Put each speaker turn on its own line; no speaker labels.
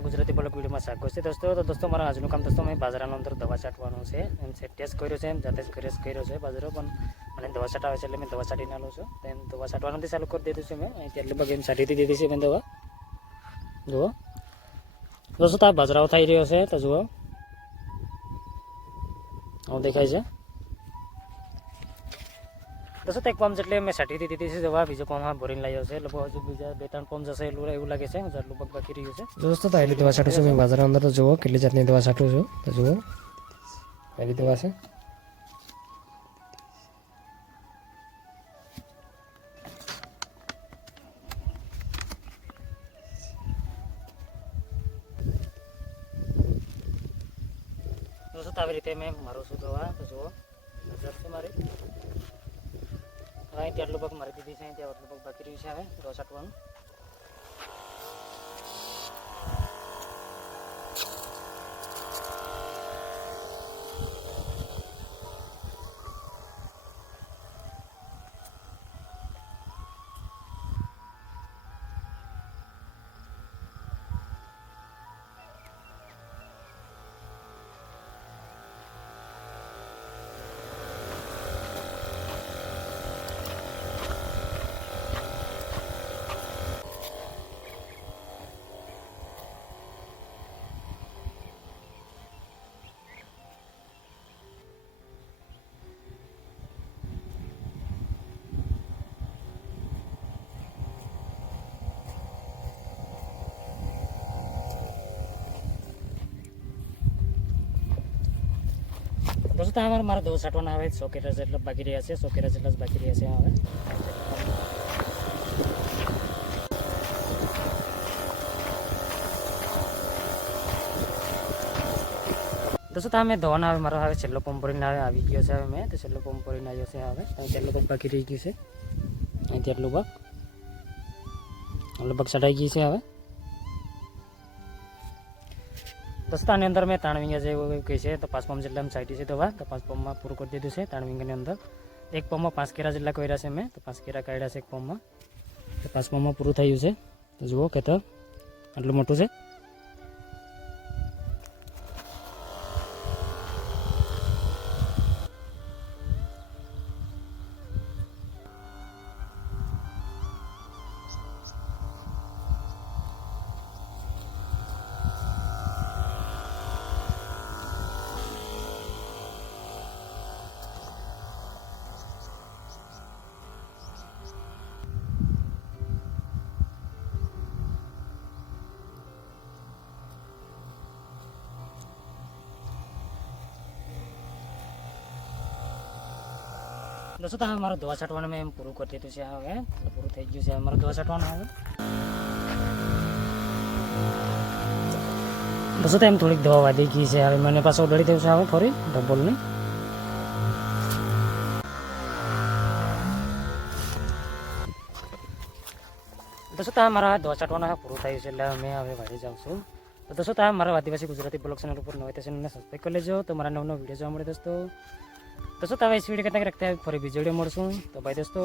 નવા ગુજરાતી બ્લોગ વિડીયોમાં સ્વાગત છે. દોસ્તો, તો દોસ્તો, મારા આજનું કામ દોસ્તો, મેં બાજરાનો અંદર દવા છાંટવાનું છે. એમ છે ટેસ્ટ કર્યો છે એમ, જાતે જ કર્યો છે બાજરો, પણ મને દવા છાંટાવે છે એટલે મેં દવા છાંટીને આવું છું. તો એમ દવા છાંટવાનું ચાલુ કરી દીધું છે મેં. અહીંથી લગભગ એમ છાંટી દીધી છે મેં દવા. જુઓ. દોસ્તો, તો આ બાજરાઓ થઈ રહ્યો છે, તો જુઓ. આવું દેખાય છે. તો એક પંપ જેટલે મેં છાંટી દીધી છે દવા બીજો પંપ ભરીને લાવ્યો છે એટલે હજુ બીજા બે ત્રણ પંપ જશે એટલું એવું લાગે છે જેટલું પગ બાકી રહ્યું છે દોસ્તો તો એટલી દવા છાંટું છું મેં બાજાર અંદર તો જુઓ કેટલી જાતની દવા છાંટું છું તો જુઓ પહેલી દવા છે દોસ્તો આવી રીતે મેં મારું છું દવા તો જુઓ નજર છે મારી અહીં આટલું પગ મારી દીધી છે, ત્યાં આટલું પગ બાકી રહ્યું છે હવે દવા છાંટવાનું દોસ્તો તો અમારે મારા દોસ્ત સાટવાના આવે સો કેરા જેટલા બાકી રહ્યા છે સો કેરા જેટલા બાકી રહ્યા છે હવે. દોસ્તો, તો અમે ધોવાના આવે, મારો હવે છેલ્લો પંપ ભરીને આવે આવી ગયો છે હવે મેં, તો છેલ્લો પંપ ભરીને આવ્યો છે હવે. છેલ્લો પંપ બાકી રહી ગયું છે. અહીંથી આટલું ભાગ. લગભગ ચડાઈ ગઈ છે હવે. દોસ્તો આની અંદર મેં ત્રણ જે જેવું કહે છે. તો પાંચ પંપ જેટલા સાઈટી છે દવા તો પાંચ પંપમાં પૂરું કરી દીધું છે ત્રણ અંદર. એક પંપમાં પાંચ કેરા જેટલા કર્યા છે મેં. તો પાંચ કેરા કાઢ્યા છે એક પંપમાં તો પાંચ પંપમાં પૂરું થયું છે. તો જુઓ તો આટલું મોટું છે. દોસ્તો તો હવે મારો દવા છાંટવાનું મેં એમ પૂરું કરી દીધું છે હવે. પૂરું થઈ ગયું છે મારું દવા છાંટવાનું હવે. દોસ્તો એમ થોડીક દવા વાદી ગઈ છે. હવે મને પાછો ઉડાડી દઉં છે હવે ફરી ડબલની. દોસ્તો તો મારા દવા છાંટવાનું હવે પૂરું થયું છે એટલે મેં હવે વાડી જાઉં છું. તો દોસ્તો તો આ મારા આદિવાસી ગુજરાતી બ્લોગ ચેનલ ઉપર નવા ચેનલને સબસ્ક્રાઈબ કરી લેજો. તો મારા નવનો વીડિયો જોવા મળે દોસ્તો. તો શું તમે વીડિયો કરતા રાખતા ફરી બીજો વીડિયો મળશું. તો ભાઈ દોસ્તો.